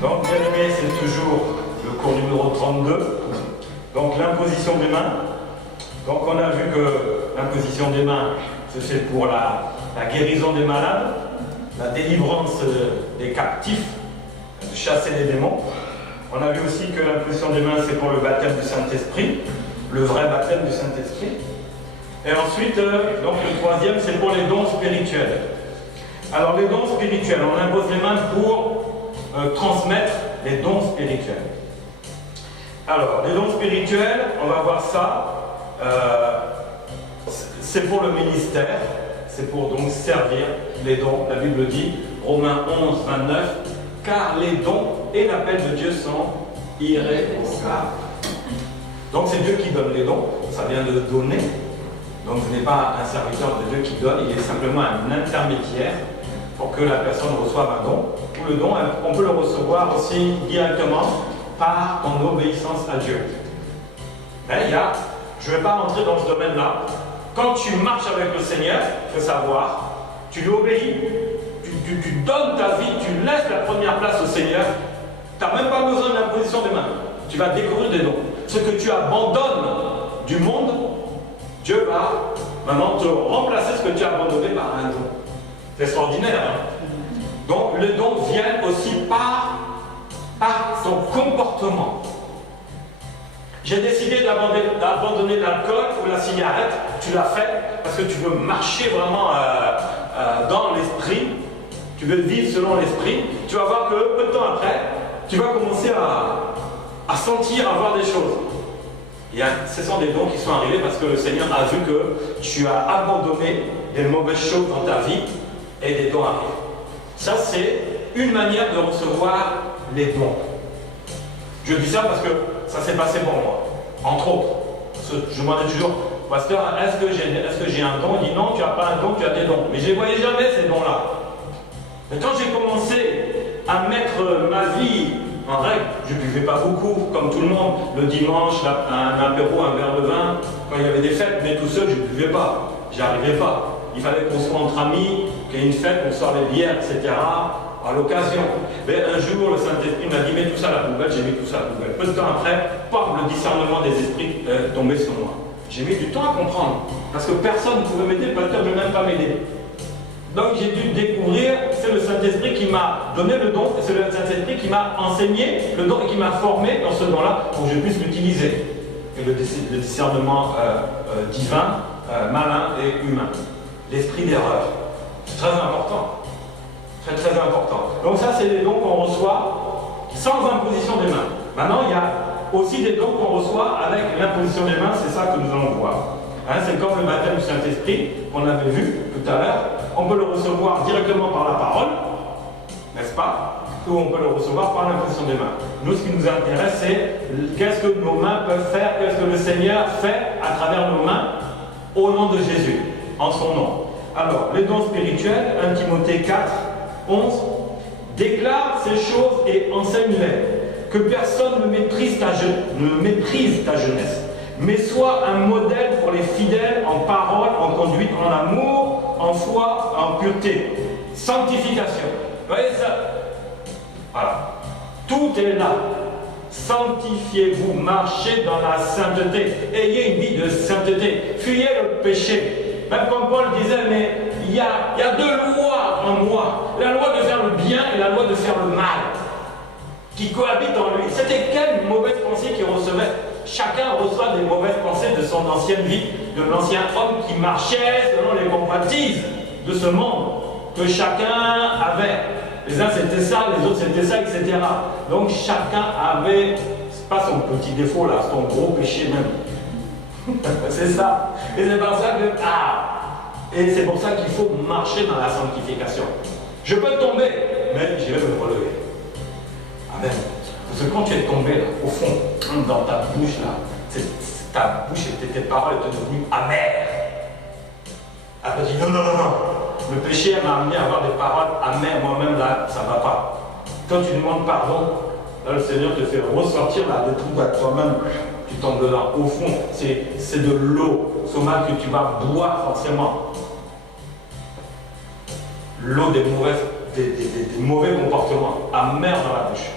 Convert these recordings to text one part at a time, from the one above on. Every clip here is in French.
Donc, bien aimé, c'est toujours le cours numéro 32. Donc, l'imposition des mains. Donc, on a vu que l'imposition des mains, c'est fait pour la guérison des malades, la délivrance des captifs, de chasser les démons. On a vu aussi que l'imposition des mains, c'est pour le baptême du Saint-Esprit, le vrai baptême du Saint-Esprit. Et ensuite, donc le troisième, c'est pour les dons spirituels. Alors, les dons spirituels, on impose les mains pour transmettre les dons spirituels. Alors, les dons spirituels, on va voir ça. C'est pour le ministère, c'est pour donc servir les dons. La Bible dit, Romains 11, 29, car les dons et l'appel de Dieu sont irrévocables. Donc c'est Dieu qui donne les dons, ça vient de donner. Donc ce n'est pas un serviteur de Dieu qui donne, il est simplement un intermédiaire pour que la personne reçoive un don. Ou le don, on peut le recevoir aussi directement par ton obéissance à Dieu. Mais je ne vais pas rentrer dans ce domaine-là. Quand tu marches avec le Seigneur, il faut savoir, tu lui obéis, tu donnes ta vie, tu laisses la première place au Seigneur, tu n'as même pas besoin de l'imposition des mains. Tu vas découvrir des dons. Ce que tu abandonnes du monde, Dieu va maintenant te remplacer ce que tu as abandonné par un don. C'est extraordinaire. Hein? Donc les dons viennent aussi par ton comportement. J'ai décidé d'abandonner l'alcool ou la cigarette, tu l'as fait parce que tu veux marcher vraiment dans l'esprit, tu veux vivre selon l'esprit, tu vas voir que peu de temps après, tu vas commencer à sentir, à voir des choses. Et ce sont des dons qui sont arrivés parce que le Seigneur a vu que tu as abandonné des mauvaises choses dans ta vie et des dons arrivent. Ça, c'est une manière de recevoir les dons. Je dis ça parce que ça s'est passé pour moi, entre autres. Parce que je me demandais toujours, pasteur, est-ce que j'ai un don? Il dit non, tu n'as pas un don, tu as des dons. Mais je ne les voyais jamais ces dons-là. Mais quand j'ai commencé à mettre ma vie en règle, je ne buvais pas beaucoup, comme tout le monde. Le dimanche, un apéro, un verre de vin, quand il y avait des fêtes, mais tout seul, je ne buvais pas. J'y arrivais pas. Il fallait qu'on soit entre amis, qu'il y ait une fête, qu'on sort les bières, etc. à l'occasion. Mais un jour, le Saint-Esprit m'a dit, mets tout ça à la poubelle, j'ai mis tout ça à la poubelle. Peu de temps après, paf, le discernement des esprits est tombé sur moi. J'ai mis du temps à comprendre, parce que personne ne pouvait m'aider, le pasteur ne veut même pas m'aider. Donc j'ai dû découvrir, c'est le Saint-Esprit qui m'a donné le don, et c'est le Saint-Esprit qui m'a enseigné le don et qui m'a formé dans ce don-là pour que je puisse l'utiliser. Et le discernement divin, malin et humain. L'esprit d'erreur. C'est très important. Très très important. Donc ça, c'est des dons qu'on reçoit sans imposition des mains. Maintenant, il y a aussi des dons qu'on reçoit avec l'imposition des mains, c'est ça que nous allons voir. Hein, c'est comme le baptême du Saint-Esprit qu'on avait vu tout à l'heure. On peut le recevoir directement par la parole, n'est-ce pas? Ou on peut le recevoir par l'imposition des mains. Nous, ce qui nous intéresse, c'est qu'est-ce que nos mains peuvent faire, qu'est-ce que le Seigneur fait à travers nos mains au nom de Jésus, en son nom. Alors, les dons spirituels, 1 Timothée 4, 11, déclare ces choses et enseigne-les, que personne ne méprise ta jeunesse, mais sois un modèle pour les fidèles en parole, en conduite, en amour, en foi, en pureté, sanctification. Vous voyez ça? Voilà. Tout est là. Sanctifiez-vous, marchez dans la sainteté, ayez une vie de sainteté, fuyez le péché. Même comme Paul disait, mais il y a deux lois en moi, la loi de faire le bien et la loi de faire le mal, qui cohabitent en lui. C'était quelle mauvaise pensée qu'il recevait? Chacun reçoit des mauvaises pensées de son ancienne vie, de l'ancien homme qui marchait selon les convoitises de ce monde, que chacun avait. Les uns c'était ça, les autres c'était ça, etc. Donc chacun avait, c'est pas son petit défaut là, son gros péché même. C'est ça. Et c'est pour ça que, et c'est pour ça qu'il faut marcher dans la sanctification. Je peux tomber, mais je vais me relever. Amen. Parce que quand tu es tombé là, au fond, dans ta bouche là, ta bouche et tes paroles étaient devenues amères. Elle te dit non. Le péché m'a amené à avoir des paroles amères, moi-même là, ça ne va pas. Quand tu demandes pardon, là le Seigneur te fait ressortir là, des trous à toi-même, tu tombes dedans. Au fond, c'est de l'eau, ce mal que tu vas boire forcément. L'eau des mauvais comportements, amère dans la bouche.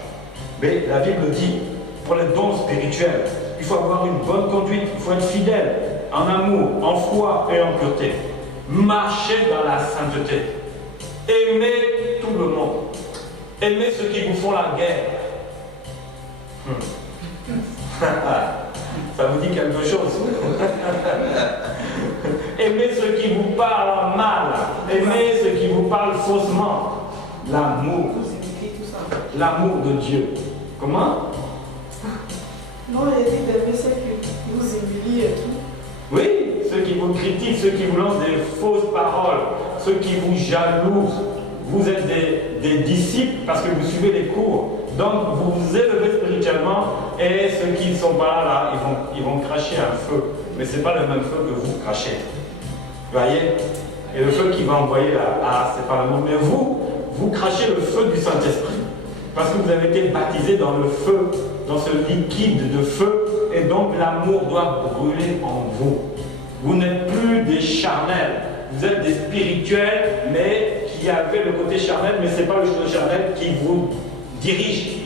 Mais la Bible dit, pour les dons spirituels, il faut avoir une bonne conduite, il faut être fidèle, en amour, en foi et en pureté. Marchez dans la sainteté. Aimez tout le monde. Aimez ceux qui vous font la guerre. Ça vous dit quelque chose? Aimez ceux qui vous parlent mal. Aimez ceux qui vous parlent faussement. L'amour. L'amour de Dieu. Comment? Non, il dit d'aimer ceux qui vous humilient et tout. Oui, ceux qui vous critiquent, ceux qui vous lancent des fausses paroles, ceux qui vous jalousent. Vous êtes des disciples parce que vous suivez les cours. Donc vous vous élevez spirituellement et ceux qui ne sont pas là, ils vont cracher un feu. Mais ce n'est pas le même feu que vous crachez. Vous voyez? Et le feu qui va envoyer là, c'est pas le même. Mais vous crachez le feu du Saint-Esprit. Parce que vous avez été baptisé dans le feu, dans ce liquide de feu. Et donc l'amour doit brûler en vous. Vous n'êtes plus des charnels. Vous êtes des spirituels, mais qui avaient le côté charnel, mais ce n'est pas le côté charnel qui vous dirige.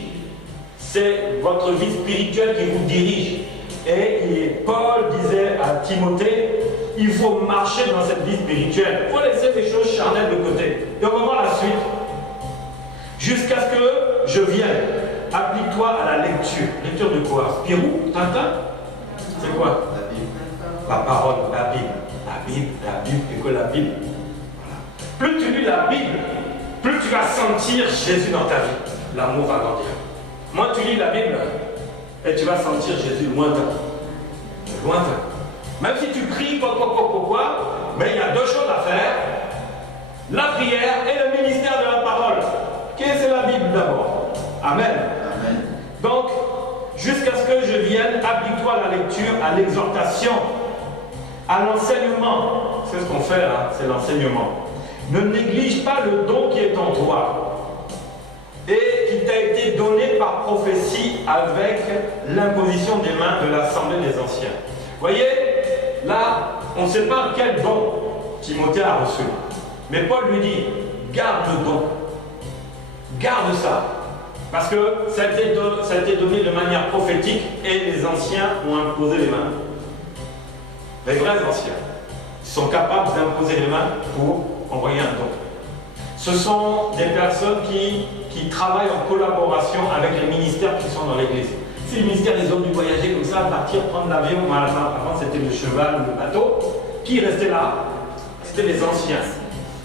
C'est votre vie spirituelle qui vous dirige. Et Paul disait à Timothée, il faut marcher dans cette vie spirituelle. Il faut laisser les choses charnelles de côté. Et on va voir la suite. Jusqu'à ce que je vienne. Applique-toi à la lecture. Lecture de quoi? Spirou? Tintin? C'est quoi? La Bible. La parole, la Bible. La Bible, et que la Bible. Voilà. Plus tu lis la Bible, plus tu vas sentir Jésus dans ta vie. L'amour va grandir. Moins tu lis la Bible, et tu vas sentir Jésus lointain. Lointain. Même si tu pries, pourquoi, mais il y a deux choses à faire. La prière et le ministère de la parole. Qu'est-ce que c'est la Bible d'abord? Amen. Amen. Donc, jusqu'à ce que je vienne, applique-toi à la lecture, à l'exhortation, à l'enseignement. C'est ce qu'on fait là, c'est l'enseignement. Ne néglige pas le don qui est en toi et qui t'a été donné par prophétie avec l'imposition des mains de l'Assemblée des Anciens. Vous voyez, là, on ne sait pas quel don Timothée a reçu. Mais Paul lui dit, garde le don. Garde ça. Parce que ça a été donné de manière prophétique et les anciens ont imposé les mains. Les vrais anciens sont capables d'imposer les mains pour envoyer un don. Ce sont des personnes qui travaillent en collaboration avec les ministères qui sont dans l'église. Si le ministère des hommes du voyager comme ça, partir, prendre l'avion, avant c'était le cheval ou le bateau, qui restait là? C'était les anciens.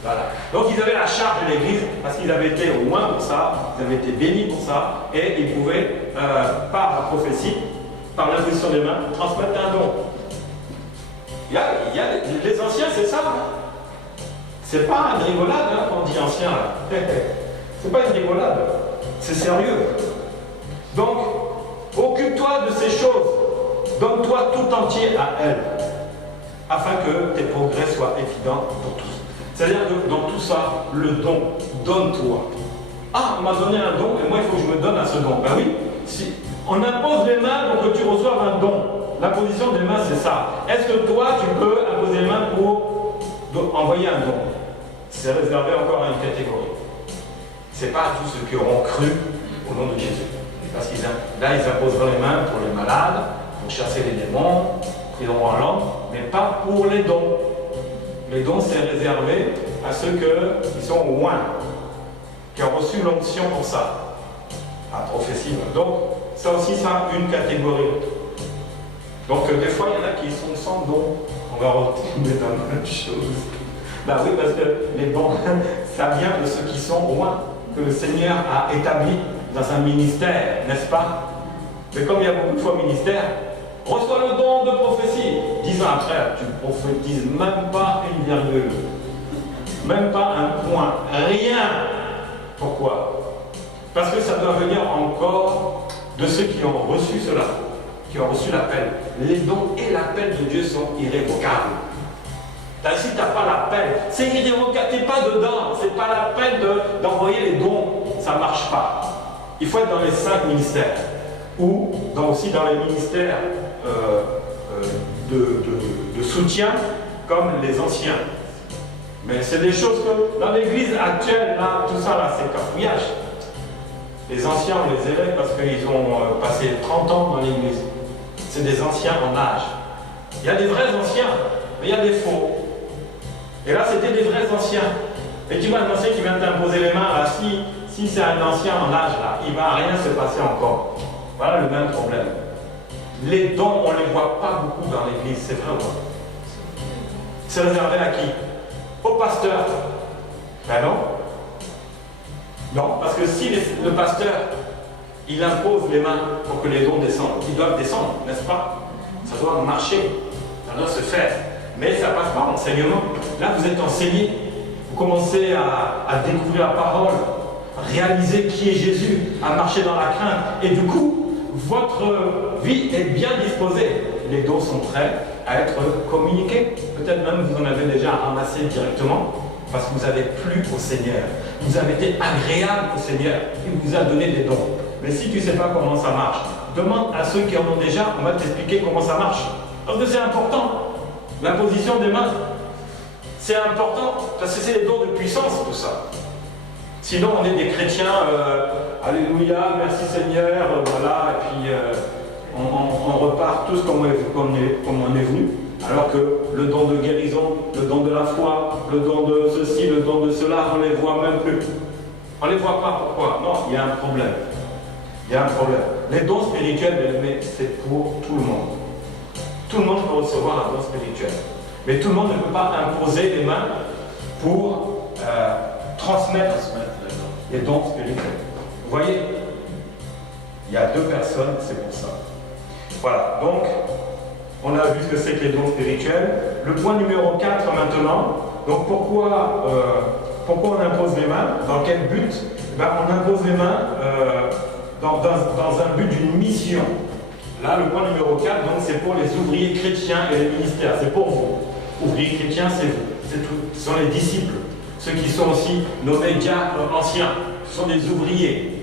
Voilà. Donc ils avaient la charge de l'église parce qu'ils avaient été au moins pour ça, ils avaient été bénis pour ça, et ils pouvaient, par la prophétie, par l'imposition des mains, transmettre un don. Il y a les anciens, c'est ça. Hein. C'est pas une rigolade hein, quand on dit ancien. C'est pas une rigolade. C'est sérieux. Donc, occupe-toi de ces choses. Donne-toi tout entier à elles, afin que tes progrès soient évidents pour tous. C'est-à-dire que dans tout ça, le don, donne-toi. Ah, on m'a donné un don et moi il faut que je me donne à ce don. Ben oui, si on impose les mains pour que tu reçoives un don. L'imposition des mains, c'est ça. Est-ce que toi, tu peux imposer les mains pour envoyer un don? C'est réservé encore à une catégorie. C'est pas à tous ceux qui auront cru au nom de Jésus. Parce qu'ils ils imposeront les mains pour les malades, pour chasser les démons, ils auront en langue, mais pas pour les dons. Les dons, c'est réservé à ceux qui sont au loin, qui ont reçu l'onction pour ça. La prophétie. Donc, ça aussi, ça une catégorie. Donc, des fois, il y en a qui sont sans dons. On va retomber dans la même chose. Ben oui, parce que les dons, ça vient de ceux qui sont au loin, que le Seigneur a établi dans un ministère, n'est-ce pas? Mais comme il y a beaucoup de fois ministère, reçois le don de prophétie. 10 ans après, tu ne prophétises même pas une virgule. Même pas un point. Rien. Pourquoi? Parce que ça doit venir encore de ceux qui ont reçu cela, qui ont reçu l'appel. Les dons et l'appel de Dieu sont irrévocables. Si tu n'as pas l'appel, c'est irrévocable. Tu n'es pas dedans. Ce n'est pas la peine d'envoyer les dons. Ça ne marche pas. Il faut être dans les 5 ministères. Ou aussi dans les ministères de soutien comme les anciens. Mais c'est des choses que dans l'église actuelle, là, tout ça là, c'est cafouillage. Les anciens, on les élève parce qu'ils ont passé 30 ans dans l'église. C'est des anciens en âge. Il y a des vrais anciens, mais il y a des faux. Et là, c'était des vrais anciens. Et tu vois, un ancien qui vient t'imposer les mains, là, si c'est un ancien en âge, là, il ne va rien se passer encore. Voilà le même problème. Les dons, on ne les voit pas beaucoup dans l'église, c'est vrai ou pas? C'est réservé à qui? Au pasteur. Ben non. Non, parce que si le pasteur, il impose les mains pour que les dons descendent, ils doivent descendre, n'est-ce pas? Ça doit marcher, ça doit se faire. Mais ça passe par l'enseignement. Là, vous êtes enseigné, vous commencez à découvrir la parole, à réaliser qui est Jésus, à marcher dans la crainte. Et du coup, votre vie est bien disposée. Les dons sont prêts à être communiqués. Peut-être même vous en avez déjà ramassé directement, parce que vous avez plu au Seigneur. Vous avez été agréable au Seigneur. Il vous a donné des dons. Mais si tu ne sais pas comment ça marche, demande à ceux qui en ont déjà, on va t'expliquer comment ça marche. Parce que c'est important. La position des mains, c'est important, parce que c'est les dons de puissance, tout ça. Sinon, on est des chrétiens, alléluia, merci Seigneur, voilà, et puis on repart tous comme on est venu. Alors que le don de guérison, le don de la foi, le don de ceci, le don de cela, on ne les voit même plus. On ne les voit pas, pourquoi? Non, il y a un problème. Il y a un problème. Les dons spirituels, c'est pour tout le monde. Tout le monde peut recevoir un don spirituel. Mais tout le monde ne peut pas imposer les mains pour transmettre les dons spirituels. Vous voyez? Il y a deux personnes, c'est pour ça. Voilà, donc, on a vu ce que c'est que les dons spirituels. Le point numéro 4 maintenant. Donc pourquoi on impose les mains? Dans quel but? On impose les mains dans un but d'une mission. Là, le point numéro 4, donc, c'est pour les ouvriers chrétiens et les ministères. C'est pour vous. Ouvriers chrétiens, c'est vous. C'est tout. Ce sont les disciples. Ceux qui sont aussi nommés diacres anciens. Ce sont des ouvriers.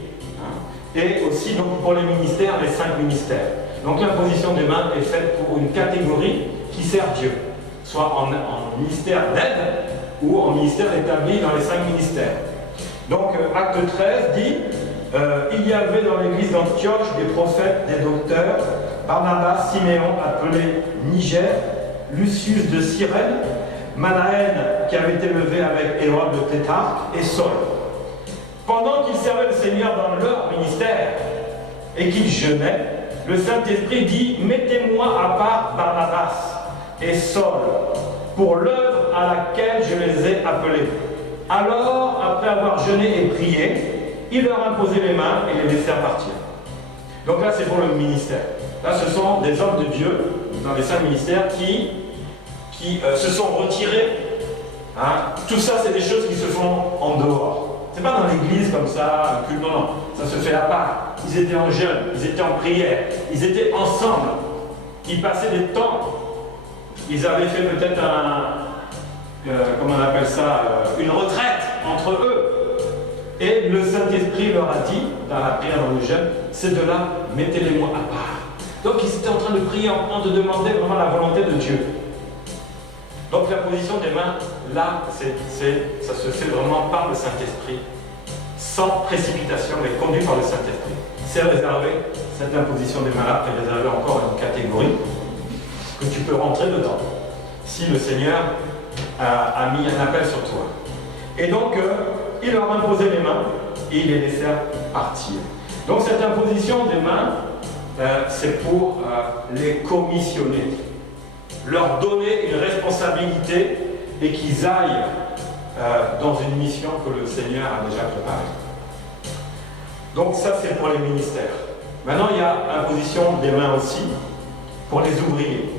Et aussi, donc, pour les ministères, les 5 ministères. Donc, l'imposition des mains est faite pour une catégorie qui sert Dieu. Soit en ministère d'aide ou en ministère établi dans les 5 ministères. Donc, acte 13 dit... il y avait dans l'église d'Antioche des prophètes, des docteurs, Barnabas, Siméon, appelé Niger, Lucius de Cyrène, Manaën, qui avait été levé avec Hérode de Tétrarque, et Saul. Pendant qu'ils servaient le Seigneur dans leur ministère et qu'ils jeûnaient, le Saint-Esprit dit: mettez-moi à part Barnabas et Saul pour l'œuvre à laquelle je les ai appelés. Alors, après avoir jeûné et prié, il leur imposait les mains et les laissèrent partir. Donc là, c'est pour le ministère. Là, ce sont des hommes de Dieu dans les 5 ministères qui se sont retirés. Tout ça, c'est des choses qui se font en dehors. C'est pas dans l'église comme ça, un culte, non. Ça se fait à part. Ils étaient en jeûne, ils étaient en prière, ils étaient ensemble. Ils passaient des temps. Ils avaient fait peut-être comment on appelle ça, une retraite entre eux. Et le Saint-Esprit leur a dit, dans la prière, dans le jeûne, c'est de là, mettez-les-moi à part. Donc ils étaient en train de prier, en train de demander vraiment la volonté de Dieu. Donc la position des mains, là, ça se fait vraiment par le Saint-Esprit, sans précipitation, mais conduit par le Saint-Esprit. C'est réservé, cette imposition des mains-là est réservée encore à une catégorie que tu peux rentrer dedans, si le Seigneur a mis un appel sur toi. Et donc, il leur imposait les mains et il les laissait partir. Donc cette imposition des mains, c'est pour les commissionner, leur donner une responsabilité et qu'ils aillent dans une mission que le Seigneur a déjà préparée. Donc ça, c'est pour les ministères. Maintenant, il y a l'imposition des mains aussi pour les ouvriers.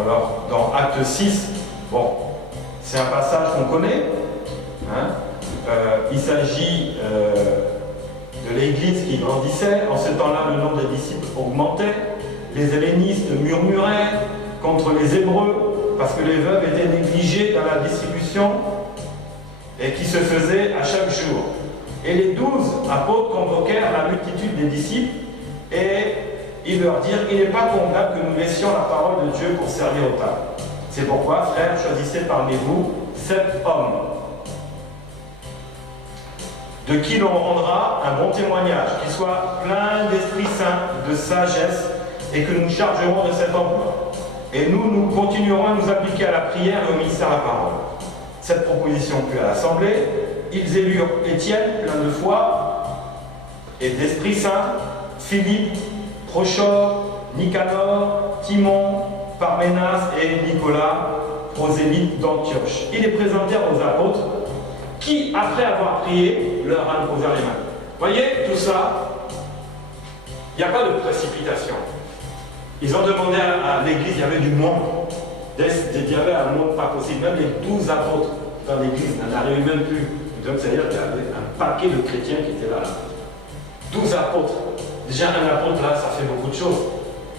Alors, dans Acte 6, bon, c'est un passage qu'on connaît. Il s'agit de l'Église qui grandissait. En ce temps-là, le nombre des disciples augmentait. Les hellénistes murmuraient contre les Hébreux parce que les veuves étaient négligées dans la distribution et qui se faisait à chaque jour. Et les 12 apôtres convoquèrent la multitude des disciples et ils leur dirent: il n'est pas convenable que nous laissions la parole de Dieu pour servir aux tables. C'est pourquoi, frères, choisissez parmi vous 7 hommes de qui l'on rendra un bon témoignage, qu'il soit plein d'Esprit Saint, de sagesse, et que nous chargerons de cet emploi. Et nous continuerons à nous appliquer à la prière et au ministère de la parole. Cette proposition plut à l'Assemblée. Ils élurent Étienne, plein de foi et d'Esprit Saint, Philippe, Prochor, Nicanor, Timon, Parménas et Nicolas, prosélytes d'Antioche. Ils les présentèrent aux apôtres, qui, après avoir prié, leur imposèrent les mains. Voyez, tout ça, il n'y a pas de précipitation. Ils ont demandé à l'église, il y avait du monde. Il y avait un monde pas possible. Même les 12 apôtres dans l'église n'arrivaient même plus. Donc, c'est-à-dire qu'il y avait un paquet de chrétiens qui étaient là. 12 apôtres. Déjà, un apôtre, là, ça fait beaucoup de choses.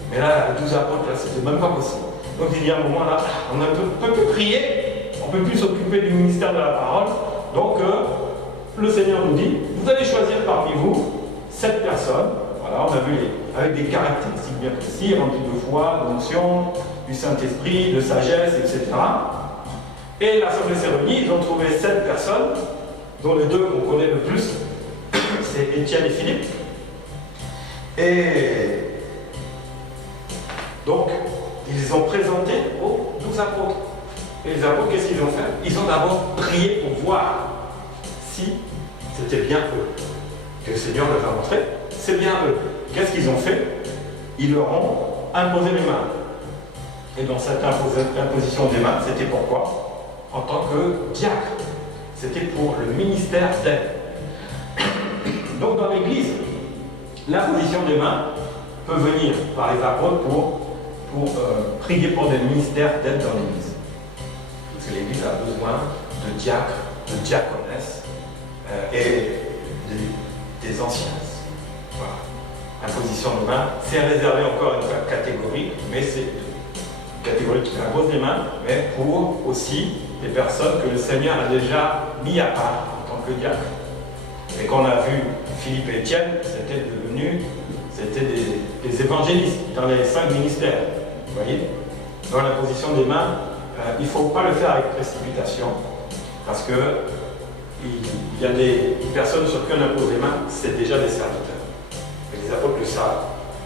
Mais là, 12 apôtres, là, c'était même pas possible. Donc, il y a un moment, là, on ne peut plus prier, on ne peut plus s'occuper du ministère de la parole. Donc, le Seigneur nous dit, vous allez choisir parmi vous 7 personnes. Voilà, on a vu avec des caractéristiques bien précises, remplies de foi, d'onction, du Saint-Esprit, de sagesse, etc. Et l'Assemblée s'est réunie, ils ont trouvé 7 personnes, dont les 2 qu'on connaît le plus, c'est Étienne et Philippe. Et donc, ils les ont présentés aux 12 apôtres. Et les apôtres, qu'est-ce qu'ils ont fait? Ils ont d'abord prié pour voir si c'était bien eux. Que le Seigneur leur a montré, c'est bien eux. Qu'est-ce qu'ils ont fait? Ils leur ont imposé les mains. Et dans cette imposition des mains, c'était pourquoi? En tant que diacre. C'était pour le ministère d'aide. Donc dans l'Église, l'imposition des mains peut venir par les apôtres pour prier pour des ministères d'aide dans l'Église. Parce que l'Église a besoin de diacres, de diaconesses et des anciens. Voilà. Imposition de main, c'est réservé encore à une catégorie, mais c'est une catégorie qui impose les mains, mais pour aussi des personnes que le Seigneur a déjà mis à part en tant que diacre. Et qu'on a vu Philippe et Étienne, c'était des évangélistes dans les 5 ministères. Vous voyez? Dans l'imposition des mains, il ne faut pas le faire avec précipitation, parce que il y a des personnes sur qui on impose les mains, c'est déjà des serviteurs. Et les apôtres le savent,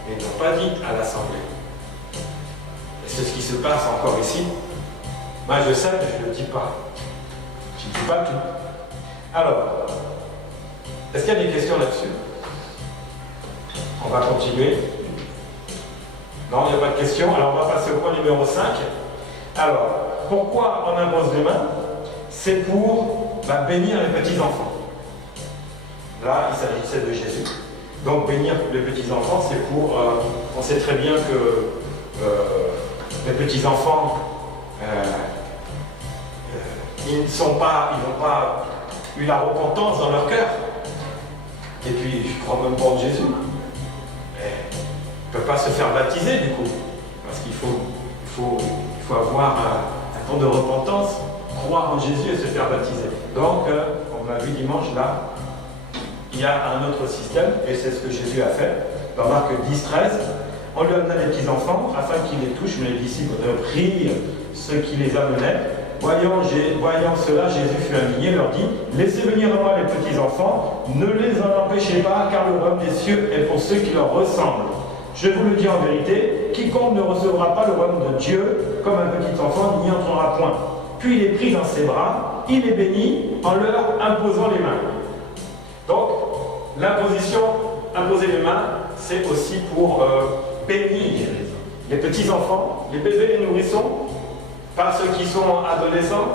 mais ils n'ont pas dit à l'Assemblée. Et c'est ce qui se passe encore ici. Moi je sais, mais je ne le dis pas. Je ne dis pas tout. Alors, est-ce qu'il y a des questions là-dessus? On va continuer. Non, il n'y a pas de questions. Alors on va passer au point numéro 5. Alors, pourquoi on impose les mains? C'est pour bénir les petits-enfants. Là, il s'agissait de Jésus. Donc bénir les petits-enfants, c'est pour... on sait très bien que les petits-enfants, ils n'ont pas eu la repentance dans leur cœur. Et puis, je crois même pas en Jésus. Ils ne peuvent pas se faire baptiser, du coup. Parce qu'il faut avoir un temps de repentance, croire en Jésus et se faire baptiser. Donc, on l'a vu dimanche, là, il y a un autre système, et c'est ce que Jésus a fait. Dans Marc 10, 13, on lui amenait les petits-enfants, afin qu'ils les touchent, mais les disciples prirent ceux qui les amenaient. Voyant cela, Jésus fut indigné, leur dit, laissez venir à moi les petits-enfants, ne les en empêchez pas, car le royaume des cieux est pour ceux qui leur ressemblent. Je vous le dis en vérité, quiconque ne recevra pas le royaume de Dieu comme un petit enfant n'y entrera point. Puis il est pris dans ses bras, il les bénit en leur imposant les mains. Donc, l'imposition, imposer les mains, c'est aussi pour bénir les petits-enfants, les bébés, les nourrissons, pas ceux qui sont adolescents,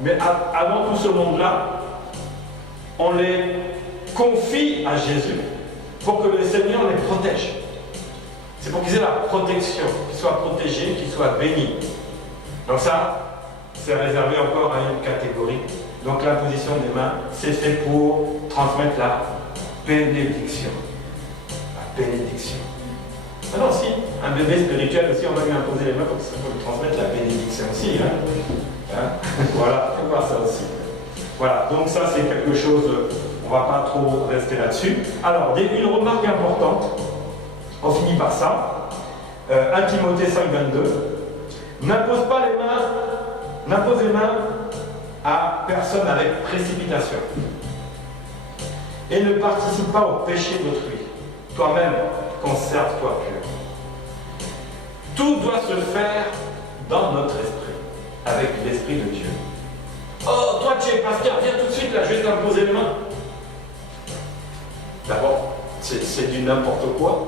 mais avant tout ce monde-là, on les confie à Jésus pour que le Seigneur les protège. C'est pour qu'ils aient la protection, qu'ils soient protégés, qu'ils soient bénis. Donc ça, c'est réservé encore à une catégorie. Donc l'imposition des mains, c'est fait pour transmettre la bénédiction. La bénédiction. Ah non, si, un bébé spirituel aussi, on va lui imposer les mains pour lui transmettre la bénédiction aussi. Voilà, il faut voir ça aussi. Voilà, donc ça c'est quelque chose, on ne va pas trop rester là-dessus. Alors, une remarque importante, on finit par ça. 1 Timothée 5, 22. N'impose les mains à personne avec précipitation. et ne participe pas au péché d'autrui. Toi-même, conserve-toi pur. Tout doit se faire dans notre esprit, avec l'esprit de Dieu. Oh, toi tu es pasteur, viens tout de suite là, je vais t'imposer les mains. D'abord, c'est du n'importe quoi.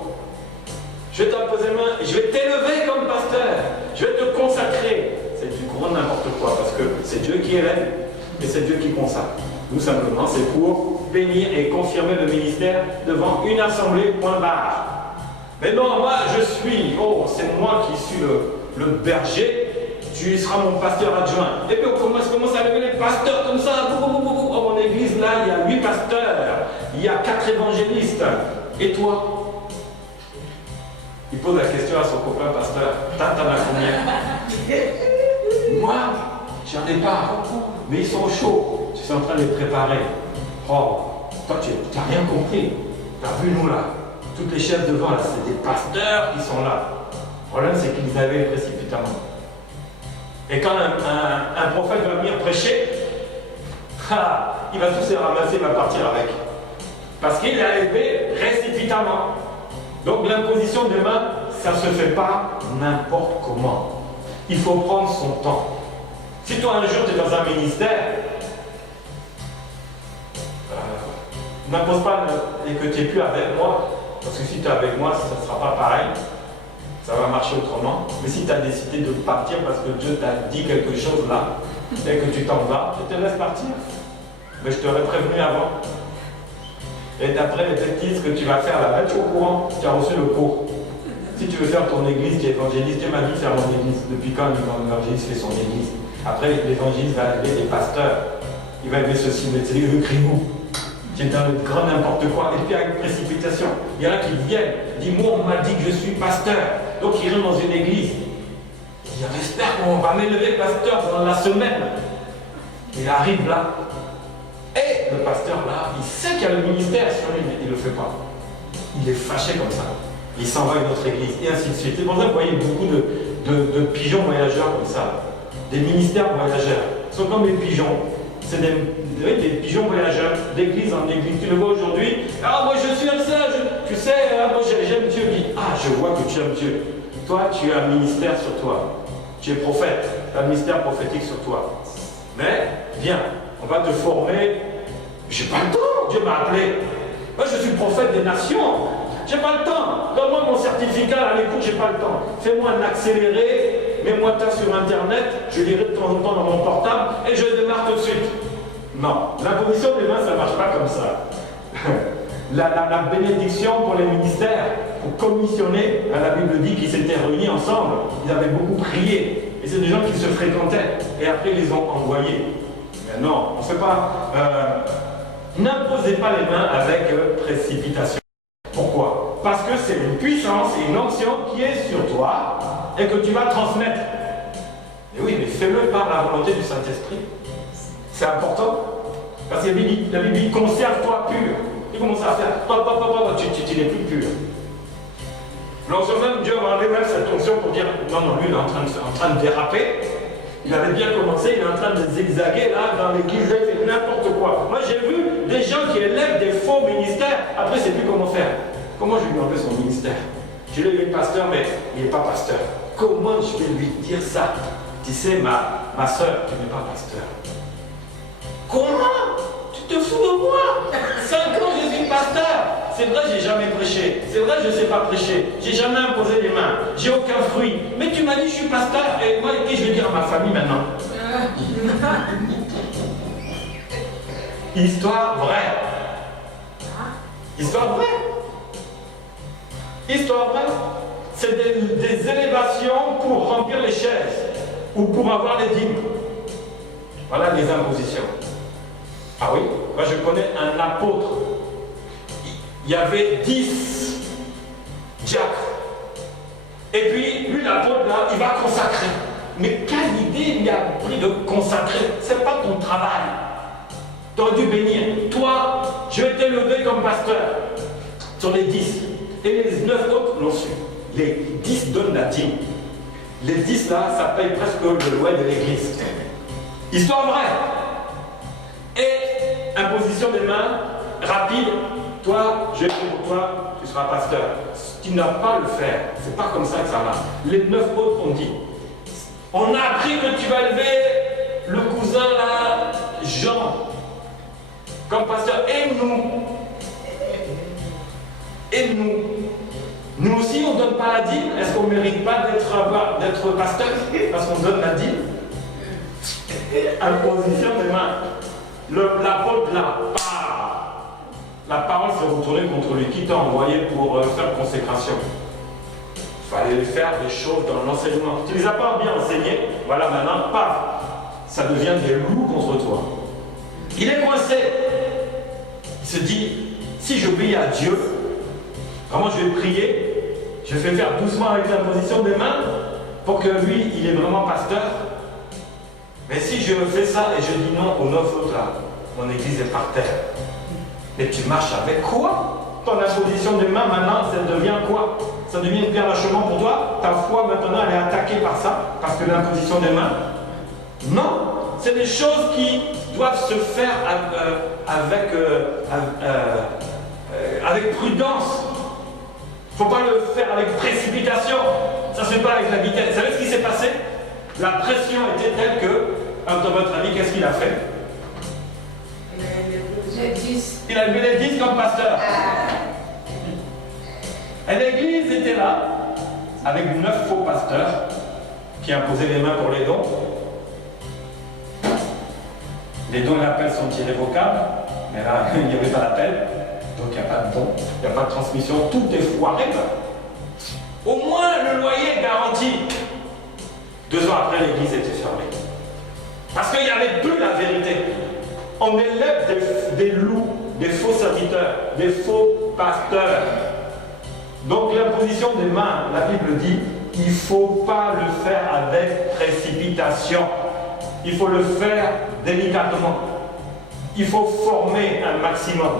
Je vais t'imposer les mains et je vais t'élever comme pasteur. Je vais te consacrer. C'est du gros n'importe quoi parce que c'est Dieu qui élève et c'est Dieu qui consacre. Tout simplement, c'est pour bénir et confirmer le ministère devant une assemblée, point barre. Mais non, moi je suis, oh, c'est moi qui suis le berger. Tu seras mon pasteur adjoint. Et puis on commence à lever les pasteurs comme ça. Oh, mon église, là, il y a 8 pasteurs. Il y a 4 évangélistes. Et toi? Il pose la question à son copain pasteur. T'en as combien? Moi, j'en ai pas. Mais ils sont chauds. Tu es en train de les préparer. Oh, toi, tu n'as rien compris. Tu as vu nous là. Toutes les chefs devant là, c'est des pasteurs qui sont là. Le problème, c'est qu'ils avaient précipitamment. Et quand un prophète va venir prêcher, il va tous les ramasser, il va partir avec. Parce qu'il a élevé précipitamment. Donc l'imposition des mains, ça ne se fait pas n'importe comment. Il faut prendre son temps. Si toi un jour tu es dans un ministère, n'impose pas et que tu n'es plus avec moi, parce que si tu es avec moi, ça ne sera pas pareil. Ça va marcher autrement. Mais si tu as décidé de partir parce que Dieu t'a dit quelque chose là, et que tu t'en vas, je te laisse partir. Mais je t'aurais prévenu avant. Et d'après les bêtises que tu vas faire là, tu es au courant, tu as reçu le cours. Si tu veux faire ton église, tu es évangéliste, Dieu m'a dit de faire mon église. Depuis quand l'évangéliste fait son église? Après, l'évangéliste va élever des pasteurs. Il va élever ceci, mais c'est le grigou. Tu es dans le grand n'importe quoi. Et puis avec précipitation, il y en a qui viennent, disent moi on m'a dit que je suis pasteur. Donc ils rentrent dans une église. J'espère qu'on va m'élever pasteur dans la semaine. Il arrive là. Et le pasteur là, il sait qu'il y a le ministère sur lui, mais il ne le fait pas. Il est fâché comme ça. Il s'en va à une autre église, et ainsi de suite. C'est pour ça que vous voyez beaucoup de pigeons voyageurs comme ça. Des ministères voyageurs. Ils sont comme des pigeons. C'est des pigeons voyageurs, d'église en église. Tu le vois aujourd'hui. Ah, moi je suis un sage. Tu sais, moi j'aime Dieu. Dit, ah, je vois que tu aimes Dieu. Toi, tu as un ministère sur toi. Tu es prophète. Tu as un ministère prophétique sur toi. Mais, viens, on va te former. J'ai pas le temps. Dieu m'a appelé. Moi, je suis prophète des nations. J'ai pas le temps. Donne-moi mon certificat à l'écoute, j'ai pas le temps. Fais-moi un accéléré. Mets-moi ça sur Internet, je lirai de temps en temps dans mon portable et je démarre tout de suite. Non, la commission des mains, ça ne marche pas comme ça. la bénédiction pour les ministères, pour commissionner, la Bible dit qu'ils s'étaient réunis ensemble, ils avaient beaucoup prié, et c'est des gens qui se fréquentaient, et après ils les ont envoyés. Mais non, on ne fait pas... n'imposez pas les mains avec précipitation. Pourquoi? Parce que c'est une puissance et une onction qui est sur toi, et que tu vas transmettre. Et oui, mais fais-le par la volonté du Saint-Esprit. C'est important. Parce que la Bible dit conserve-toi pur. Tu commences à faire, tu n'es plus pur. Lorsque même Dieu m'a enlevé même cette onction pour dire, non, lui il est en train de déraper. Il avait bien commencé, il est en train de zigzaguer là dans l'église, il fait n'importe quoi. Moi j'ai vu des gens qui élèvent des faux ministères, après c'est plus comment faire. Comment je lui ai enlevé son ministère? Je l'ai vu pasteur, mais il n'est pas pasteur. Comment je vais lui dire ça? Tu sais, ma soeur, tu n'es pas pasteur. Comment? Tu te fous de moi? 5 ans, je suis pasteur. C'est vrai, j'ai jamais prêché. C'est vrai, je ne sais pas prêcher. J'ai jamais imposé les mains. J'ai aucun fruit. Mais tu m'as dit, je suis pasteur. Et moi, qu'est-ce que je vais dire à ma famille maintenant? Histoire vraie. Histoire vraie. Histoire vraie. C'est des élévations pour remplir les chaises ou pour avoir les dîmes. Voilà les impositions. Ah oui, moi je connais un apôtre. Il y avait 10 diacres. Et puis, lui l'apôtre là, il va consacrer. Mais quelle idée il a pris de consacrer? C'est pas ton travail. Tu aurais dû bénir. Toi, je vais t'élever comme pasteur. Sur les 10. Et les 9 autres l'ont su. Les 10 donnent la dîme. Les 10 là, ça paye presque le loyer de l'église. Histoire vraie. Et imposition des mains, rapide, toi, je vais pour toi, tu seras pasteur. Tu n'as pas à le faire. C'est pas comme ça que ça marche. Les 9 autres ont dit, on a appris que tu vas élever le cousin là, Jean, comme pasteur. Et nous, nous aussi on ne donne pas la dîme. Est-ce qu'on ne mérite pas d'être pasteur parce qu'on donne la dîme? Imposition des mains. L'apôtre la parole s'est retournée contre lui. Qui t'a envoyé pour faire consécration? Il fallait faire des choses dans l'enseignement. Tu ne les as pas bien enseignés, voilà maintenant, paf, ça devient des loups contre toi. Il est coincé. Il se dit, si j'obéis à Dieu, vraiment je vais prier, je vais faire doucement avec l'imposition des mains pour que lui, il est vraiment pasteur. Mais si je fais ça et je dis non aux 9 autres là, mon église est par terre. Mais tu marches avec quoi? Ton imposition des mains maintenant, ça devient quoi? Ça devient une pierre d'achoppement pour toi? Ta foi maintenant elle est attaquée par ça, parce que l'imposition des mains? Non, c'est des choses qui doivent se faire avec prudence. Il ne faut pas le faire avec précipitation. Ça ne se fait pas avec la vitesse. Vous savez ce qui s'est passé? La pression était telle que, dans votre avis, qu'est-ce qu'il a fait? Il a levé les 10 comme pasteur. Et l'église était là, avec 9 faux pasteurs qui imposaient les mains pour les dons. Les dons et l'appel sont irrévocables, mais là, il n'y avait pas l'appel, donc il n'y a pas de don, il n'y a pas de transmission, tout est foiré. Au moins, le loyer est garanti. 2 ans après, l'église était fermée. Parce qu'il n'y avait plus la vérité. On élève des loups, des faux serviteurs, des faux pasteurs. Donc l'imposition des mains, la Bible dit, il ne faut pas le faire avec précipitation. Il faut le faire délicatement. Il faut former un maximum.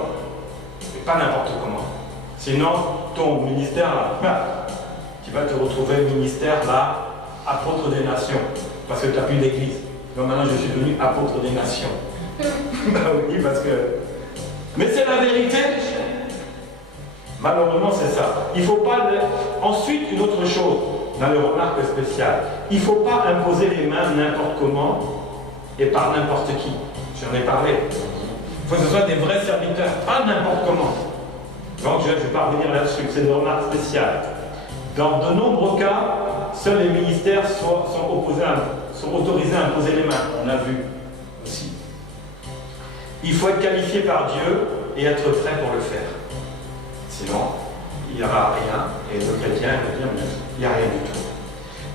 Et pas n'importe comment. Sinon, ton ministère là, tu vas te retrouver ministère là, apôtre des nations. Parce que tu n'as plus d'église. Donc maintenant je suis devenu apôtre des nations. Oui, parce que... Mais c'est la vérité. Malheureusement, c'est ça. Il ne faut pas... Ensuite, une autre chose, dans les remarques spéciales, il ne faut pas imposer les mains n'importe comment et par n'importe qui. J'en ai parlé. Il faut que ce soit des vrais serviteurs, pas n'importe comment. Donc, je ne vais pas revenir là-dessus, c'est des remarques spéciales. Dans de nombreux cas, seuls les ministères sont autorisés à imposer les mains. On a vu aussi. Il faut être qualifié par Dieu et être prêt pour le faire. Sinon, il n'y aura rien. Et le chrétien va dire, il n'y a rien du tout.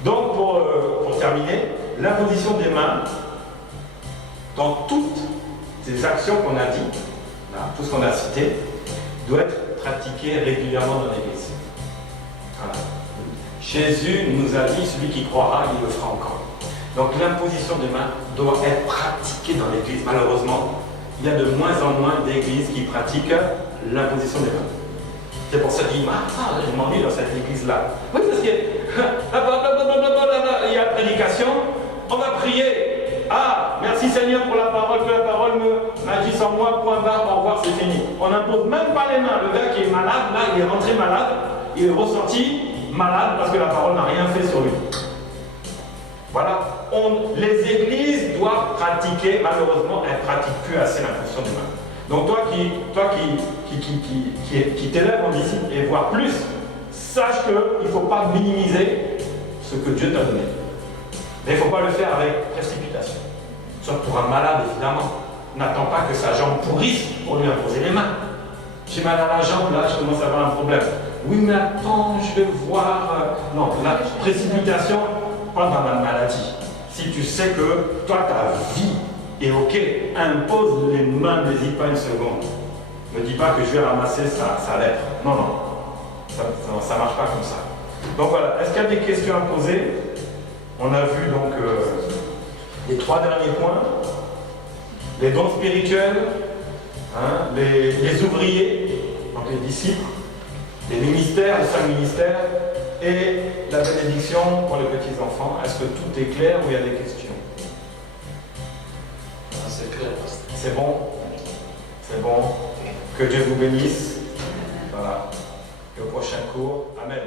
Donc, pour terminer, l'imposition des mains, dans toutes ces actions qu'on a dites, tout ce qu'on a cité, doit être pratiqué régulièrement dans l'Église. Voilà. Jésus nous a dit, celui qui croira, il le fera encore. Donc l'imposition des mains doit être pratiquée dans l'Église. Malheureusement, il y a de moins en moins d'églises qui pratiquent l'imposition des mains. C'est pour ça qu'il dit, je m'ennuie dans cette église-là. Oui, parce qu'il y a prédication, on va prier. Ah, merci Seigneur pour la parole, que la parole m'agisse en moi, point barre, au revoir, c'est fini. On n'impose même pas les mains. Le gars qui est malade, là, il est rentré malade, il est ressorti malade parce que la parole n'a rien fait sur lui. Voilà. Les églises doivent pratiquer, malheureusement, elles ne pratiquent plus assez l'imposition des mains. Donc toi qui t'élèves en disciple et voir plus, sache qu'il ne faut pas minimiser ce que Dieu t'a donné. Mais il ne faut pas le faire avec précipitation. Sauf pour un malade, évidemment. N'attends pas que sa jambe pourrisse pour lui imposer les mains. J'ai mal à la jambe, là, je commence à avoir un problème. Oui, mais attends, je vais voir... Non, la précipitation, pas dans la maladie. Si tu sais que toi, ta vie est OK, impose les mains, n'hésite pas une seconde. Ne dis pas que je vais ramasser sa lèpre. Non, non. Ça ne marche pas comme ça. Donc voilà, est-ce qu'il y a des questions à poser? On a vu donc les 3 derniers points. Les dons spirituels, les ouvriers, donc les disciples, les ministères, les 5 ministères, et la bénédiction pour les petits-enfants. Est-ce que tout est clair ou il y a des questions? C'est clair. C'est bon? C'est bon? Que Dieu vous bénisse. Voilà. Et au prochain cours. Amen.